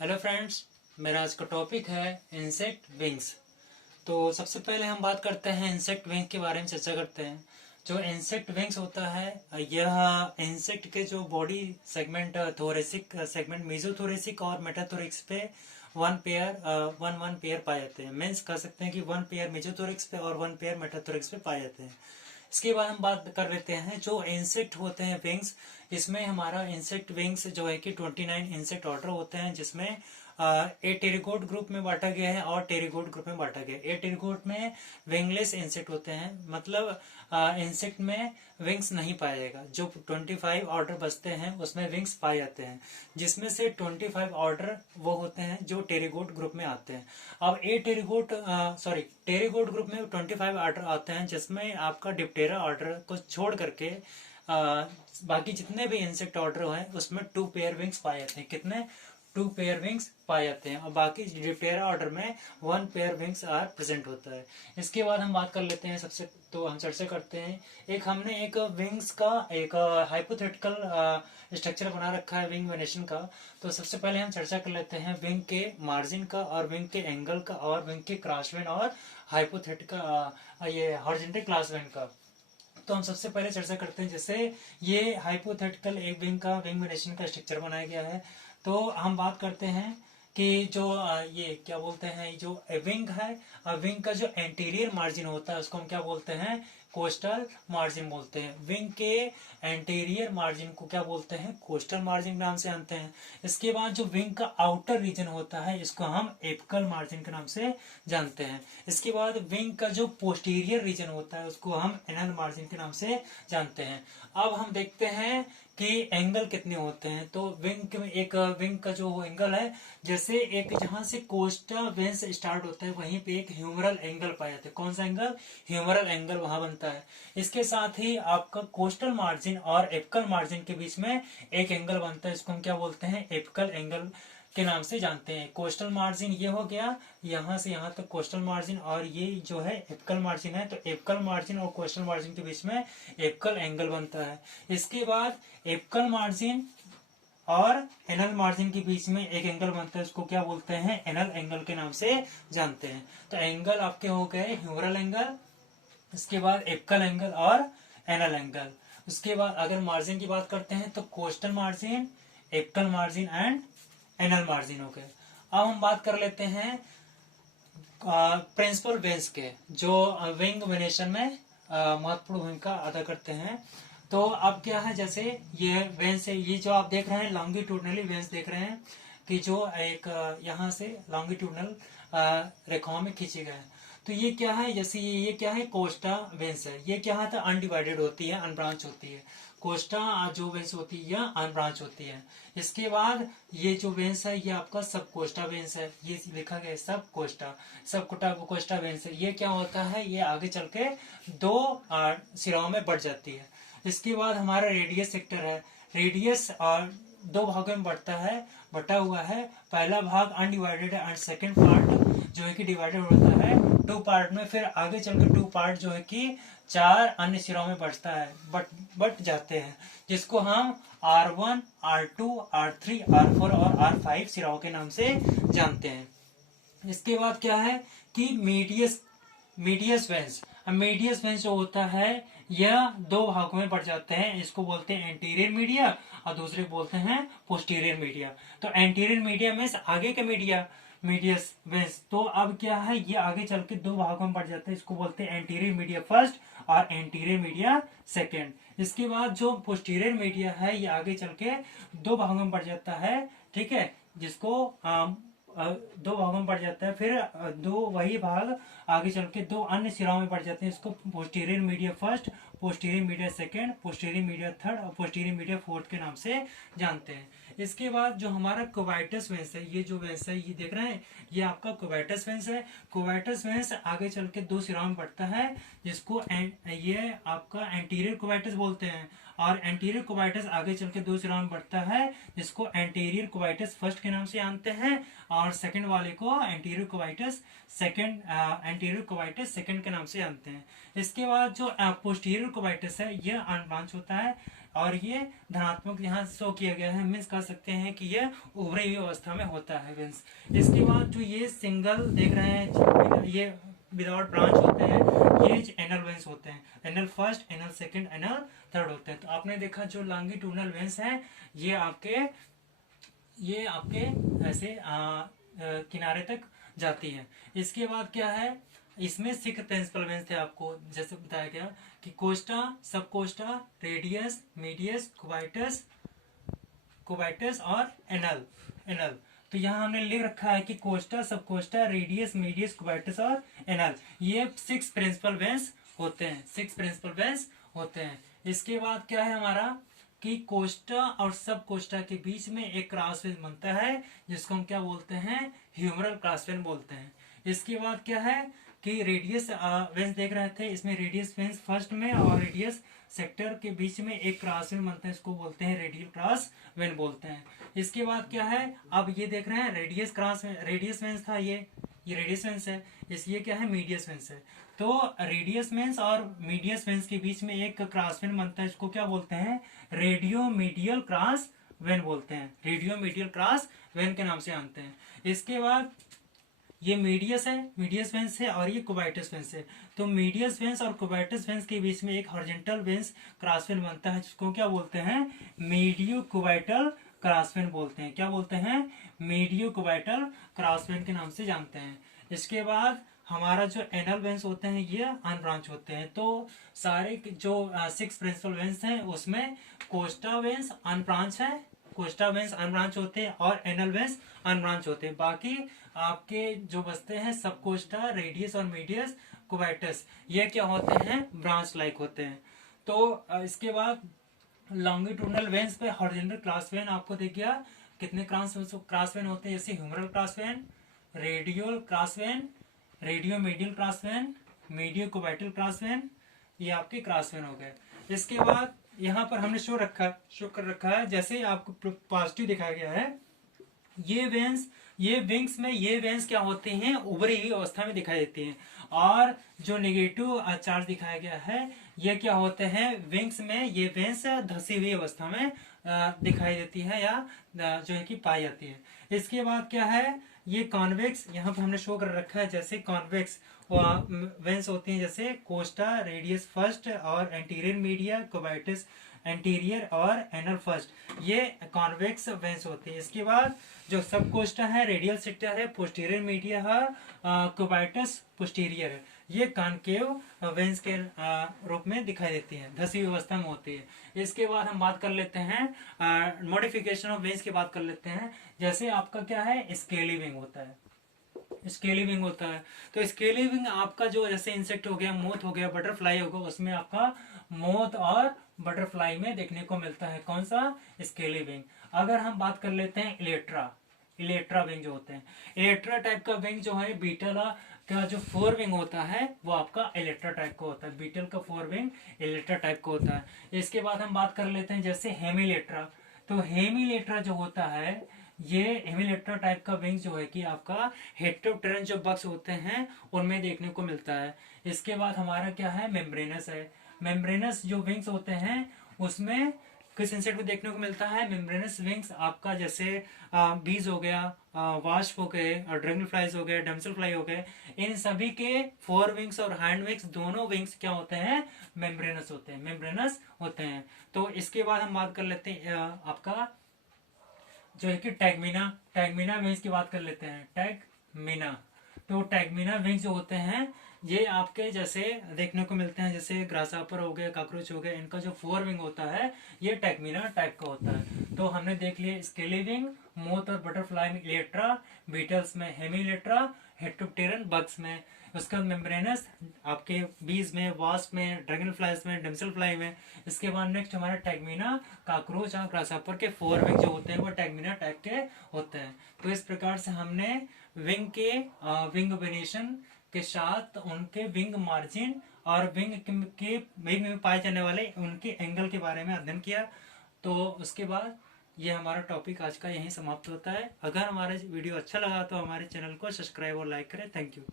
Hello friends, मेरा आज का टॉपिक है इंसेक्ट विंग्स। तो सबसे पहले हम बात करते हैं इंसेक्ट विंग के बारे में चर्चा करते हैं। जो इंसेक्ट विंग्स होता है यह इंसेक्ट के जो बॉडी सेगमेंट थोरेसिक सेगमेंट मीजोथोरेसिक और मेटाथोरिक्स पे वन वन पेयर पाए जाते हैं। मीन्स कह सकते हैं कि वन पेयर मेजोथोरिक्स पे और वन पेयर मेटाथोरिक्स पे पाए जाते हैं। इसके बाद हम बात कर लेते हैं जो इंसेक्ट होते हैं विंग्स। इसमें हमारा इंसेक्ट विंग्स जो है कि 29 इंसेक्ट ऑर्डर होते हैं, जिसमें ए टेरिकोट ग्रुप में बांटा गया है और टेरिकोट ग्रुप में बांटा गया है। ए टेरिकोट में विंगलेस इंसेक्ट होते हैं, मतलब इंसेक्ट में विंग्स नहीं पाया जाएगा। जो 25 ऑर्डर बचते हैं उसमें विंग्स पाए जाते हैं, जिसमें से 25 ऑर्डर वो होते हैं जो टेरिकोट ग्रुप में आते हैं। अब ए टेरिकोट टेरिकोट ग्रुप में 25 ऑर्डर आते हैं, जिसमें आपका डिप्टेरा ऑर्डर को छोड़ करके बाकी जितने भी इंसेक्ट ऑर्डर हैं उसमें 2 पेयर विंग्स पाए जाते हैं। कितने? 2 पेयर विंग्स पाए जाते हैं और बाकी डिप्टेरा ऑर्डर में 1 पेयर विंग्स आर प्रेजेंट होता है। इसके बाद हम बात कर लेते हैं सबसे, तो हम चर्चा करते हैं हमने एक विंग्स का एक हाइपोथेटिकल स्ट्रक्चर बना रखा है विंग वेनेशन का। तो सबसे पहले हम चर्चा कर लेते हैं विंग के मार्जिन का और विंग के एंगल का और विंग के क्रॉसविंड और हाइपोथेटिकल ये हॉरिजॉन्टल क्रॉसविंड का। तो हम सबसे पहले चर्चा करते हैं, जैसे ये हाइपोथेटिकल एक विंग का विंग वेनेशन का स्ट्रक्चर बनाया गया है। तो हम बात करते हैं कि जो ये क्या बोलते हैं, जो विंग है, विंग का जो एंटीरियर मार्जिन होता है उसको हम क्या बोलते हैं? कोस्टल मार्जिन बोलते हैं। विंग के एंटीरियर मार्जिन को क्या बोलते हैं? कोस्टल मार्जिन नाम से जानते हैं। इसके बाद जो विंग का आउटर रीजन होता है इसको हम एपिकल मार्जिन के नाम से जानते हैं। इसके बाद विंग का जो पोस्टीरियर रीजन होता है उसको हम एनल मार्जिन के नाम से जानते हैं। अब हम देखते हैं कि एंगल कितने होते हैं। तो विंग में एक विंग का जो एंगल है, जैसे एक जहां से कोस्टा वेंस स्टार्ट होता है वहीं पे एक ह्यूमरल एंगल पाया जाता है। कौन सा एंगल? ह्यूमरल एंगल वहां बनता है। इसके साथ ही आपका कोस्टल मार्जिन और एपिकल मार्जिन के बीच में एक एंगल बनता है, इसको हम क्या बोलते हैं? एपिकल एंगल के नाम से जानते हैं। कोस्टल मार्जिन ये हो गया, यहाँ से यहाँ तक कोस्टल मार्जिन, और ये जो है एपिकल मार्जिन है। तो एपिकल मार्जिन और कोस्टल मार्जिन के बीच में एपिकल एंगल बनता है। इसके बाद एपिकल मार्जिन और एनल मार्जिन के बीच में एक एंगल बनता है, उसको क्या बोलते हैं? एनल एंगल के नाम से जानते हैं। तो एंगल आपके हो गए ह्यूमरल एंगल, इसके बाद एपिकल एंगल और एनल एंगल। उसके बाद अगर मार्जिन की बात करते हैं तो coastal margin, apical margin and anal margin हो गए। अब हम बात कर लेते हैं प्रिंसिपल वेंस के, जो विंग वेनेशन में महत्वपूर्ण भूमिका अदा करते हैं। तो अब क्या है, जैसे ये वेंस है, ये जो आप देख रहे हैं लॉन्गिट्यूडनली वेंस देख रहे हैं कि जो एक यहाँ से लॉन्गिट्यूडनल रेखाओं में खींचे गए हैं। तो ये क्या है, जैसे ये क्या है? कोस्टा वेंस है। ये क्या है? अनडिवाइडेड होती है, अनब्रांच होती है। कोस्टा जो वेंस होती है यह अनब्रांच होती है। इसके बाद ये जो वेंस है ये आपका सब कोस्टा वेंस है। ये लिखा गया है सब कोस्टा, सब कोस्टा वेंस है। ये क्या होता है? ये आगे चल के 2 सिराओं में बढ़ जाती है। इसके बाद हमारा रेडियस सेक्टर है। रेडियस 2 भागों में बटा हुआ है। पहला भाग अनडिवाइडेड है एंड सेकेंड पार्ट जो है कि डिवाइडेड होता है 2 पार्ट में। फिर आगे चल के 2 पार्ट जो है कि 4 अन्य सिरों में बटता है, बट जाते हैं, जिसको हम R1, R2, R3, R4 और R5 सिराओं के नाम से जानते हैं। इसके बाद क्या है कि मीडियस वेंस। मीडियस वेंस जो होता है यह 2 भागों में बढ़ जाते हैं। इसको बोलते हैं एंटीरियर मीडिया और दूसरे बोलते हैं पोस्टीरियर मीडिया। तो एंटीरियर मीडिया मीन्स आगे के मीडिया, मीडियस वेंस। तो अब क्या है, ये आगे चल के 2 भागों में बढ़ जाते हैं। इसको बोलते हैं एंटीरियर मीडिया फर्स्ट और एंटीरियर मीडिया सेकेंड। इसके बाद जो पोस्टीरियर मीडिया है ये आगे चल के 2 भागों में बढ़ जाता है, ठीक है, जिसको 2 भागों में बढ़ जाता है। फिर 2 वही भाग आगे चल के 2 अन्य सिराओं में बढ़ जाते हैं। इसको posterior media first, posterior media second, posterior media third और पोस्टीरियर मीडिया फोर्थ के नाम से जानते हैं। इसके बाद जो हमारा कोवाइटस वेंस है, ये जो वेंस है ये देख रहे हैं, ये आपका कोवाइटस वेंस है। कोवाइटस वेंस आगे चल के 2 सिराओं में बढ़ता है, जिसको ये आपका एंटीरियर कोवाइटस बोलते हैं। और एंटीरियर कोवाइटस आगे चल के 2 सिराओं में बढ़ता है, जिसको एंटीरियर कोवाइटस फर्स्ट के नाम से जानते हैं और सेकंड वाले को एंटीरियर कोवाइटस सेकंड के नाम से जानते हैं। इसके बाद जो पोस्टीरियर कोवाइटस है यह अनब्रांच होता है और ये धनात्मक यहाँ शो किया गया है, मीन्स कह सकते हैं कि ये उभरी हुई अवस्था में होता है वेंस। इसके बाद जो ये सिंगल देख रहे हैं, ये विदाउट ब्रांच होते हैं, ये एनल वेंस होते हैं। Anal first, anal second, anal third होते हैं। तो आपने देखा जो लॉन्गिट्यूडनल वेंस हैं ये आपके ऐसे किनारे तक जाती है। इसके बाद क्या है, इसमें 6 प्रिंसिपल वेंस थे, आपको जैसे बताया गया कि कोस्टा, सब कोस्टा, रेडियस, मीडियस, कुबाइटस और एनल। तो यहाँ हमने लिख रखा है कि कोस्टा, सब कोस्टा, रेडियस, मीडियस, कुबाइटस और एनल, ये 6 प्रिंसिपल वेंस होते हैं। 6 प्रिंसिपल वेंस होते हैं। इसके बाद क्या है हमारा कि कोस्टा और सब कोस्टा के बीच में एक क्रॉस वेन बनता है, जिसको हम क्या बोलते हैं, ह्यूमरल क्रॉस वेन बोलते हैं। इसके बाद क्या है कि रेडियस वेंस देख रहे थे, इसमें रेडियस वेंस फर्स्ट में और रेडियस सेक्टर के बीच में एक क्रॉस वेन बनता है, इसको बोलते हैं रेडियल क्रॉस वेन बोलते हैं। इसके बाद क्या है, अब ये देख रहे हैं रेडियस वेंस था, ये रेडियस वेंस है, इसलिए क्या है मीडियस वेंस है। तो रेडियस वेंस और मीडियस वेंस के बीच में एक क्रॉस वेन बनता है, इसको क्या बोलते हैं, रेडियो मीडियल क्रॉस वेन बोलते हैं। रेडियो मीडियल क्रॉस वेन के नाम से जानते हैं। इसके बाद ये मीडियस वेंस है और ये कुबाइटस वेंस है। तो मीडियस वेंस और कुबाइटस वेंस के बीच में एक हॉरिजॉन्टल वेंस क्रॉस वेन बनता है, जिसको क्या बोलते हैं, मीडियो कुबाइटल क्रॉस वेन बोलते हैं। क्या बोलते हैं, मीडियो कुबाइटल क्रॉस वेन के नाम से जानते हैं। इसके बाद हमारा जो एनल वेंस होते हैं ये अनब्रांच होते हैं। तो सारे जो 6 प्रिंसिपल वेंस हैं उसमें कोस्टा वेंस अनब्रांच है, कोस्टा वेंस अनब्रांच होते हैं और एनल वेंस अनब्रांच होते हैं। बाकी आपके जो बचते हैं सब कोस्टा, रेडियस और मीडियस, कुबाइटस, ये क्या होते हैं, ब्रांच लाइक होते हैं। तो इसके बाद लॉन्गिट्यूडनल वेंस पे हॉरिजॉन्टल क्रॉस वेन आपको दिख गया। कितने क्रॉस वेन होते हैं, जैसे humeral cross vein, radial cross vein, radio medial cross vein, medio cubital cross vein, ये आपके क्रॉस वेन हो गए। इसके बाद यहाँ पर हमने शो कर रखा है, जैसे आपको पॉजिटिव दिखाया गया है, ये विंग्स में ये वेंस क्या होते हैं, उभरी हुई अवस्था में दिखाई देती हैं। और जो नेगेटिव चार्ज दिखाया गया है ये क्या होते हैं, विंग्स में ये वेंस धसी हुई अवस्था में दिखाई देती है या जो है कि पाई जाती है। इसके बाद क्या है, ये कॉन्वेक्स यहाँ पे हमने शो कर रखा है, जैसे कॉन्वेक्स वेंस होती हैं, जैसे कोस्टा, रेडियस फर्स्ट और एंटीरियर मीडिया, कुबाइटस एंटीरियर और एनल फर्स्ट, ये कॉन्वेक्स वेंस होती है। इसके बाद जो सब कोस्टा है, रेडियल सेक्टर है, पोस्टीरियर मीडिया है, कुबाइटस पोस्टीरियर है, ये कॉनकेव वेंस के रूप में दिखाई देती है, धसी व्यवस्था में होती है। इसके बाद हम बात कर लेते हैं मॉडिफिकेशन ऑफ वेंस की बात कर लेते हैं। जैसे आपका क्या है, स्केली विंग होता है, स्केली विंग होता है। तो स्केली विंग आपका जो जैसे इंसेक्ट हो गया, मोथ हो गया, बटरफ्लाई होगा, उसमें आपका मोथ और बटरफ्लाई में देखने को मिलता है कौन सा, स्केली विंग। अगर हम बात कर लेते हैं इलेक्ट्रा विंग जो होते हैं, इलेक्ट्रा टाइप का विंग जो है, बीटल का जो 4 विंग होता है वो आपका इलेक्ट्रा टाइप का होता है, बीटल का 4 विंग इलेक्ट्रा टाइप का होता है। इसके बाद हम बात कर लेते हैं जैसे हेमिलेट्रा। तो हेमिलेट्रा जो होता है, ये हेमिलेट्रा टाइप का विंग जो है कि आपका हेटेरोप्टेरन जो बग्स होते हैं उनमें देखने को मिलता है। इसके बाद हमारा क्या है, मेम्ब्रेनस है। मेम्ब्रेनस जो विंग्स होते हैं उसमें किस इंसेक्ट में देखने को मिलता है, मेम्ब्रेनस विंग्स आपका जैसे बीज हो गया, वास्प हो गए, और ड्रैगन फ्लाइज हो गए, डमसल फ्लाई हो गए, इन सभी के 4 विंग्स और हैंड विंग्स दोनों विंग्स क्या होते हैं, मेम्ब्रेनस होते हैं। तो इसके बाद हम बात कर लेते हैं आपका जो है कि टैगमिना विंग्स की बात कर लेते हैं। टैगमिना, तो टैगमिना विंग्स जो होते हैं ये आपके जैसे देखने को मिलते हैं, जैसे ग्रासहॉपर हो गए, कॉकरोच हो गए, इनका जो 4 विंग होता है ये टैगमिना टाइप का होता है। तो हमने देख लिया स्केली विंग, मोथ और बटरफ्लाई में इलेक्ट्रा, बीटल्स में हेमिलेट्रा, हेटेरोप्टेरन बग्स में, उसका मेम्ब्रेनस आपके बीज में, वास्प में, ड्रैगन फ्लाइज में, डमसल फ्लाई में। इसके बाद नेक्स्ट हमारा टैगमिना, कॉकरोच और ग्रासहॉपर के 4 विंग जो होते हैं वो टैगमिना टाइप के होते हैं। तो इस प्रकार से हमने विंग के विंग वेरिएशन के साथ उनके विंग मार्जिन और विंग में पाए जाने वाले उनके एंगल के बारे में अध्ययन किया। तो उसके बाद ये हमारा टॉपिक आज का यहीं समाप्त होता है। अगर हमारा वीडियो अच्छा लगा तो हमारे चैनल को सब्सक्राइब और लाइक करें। Thank you.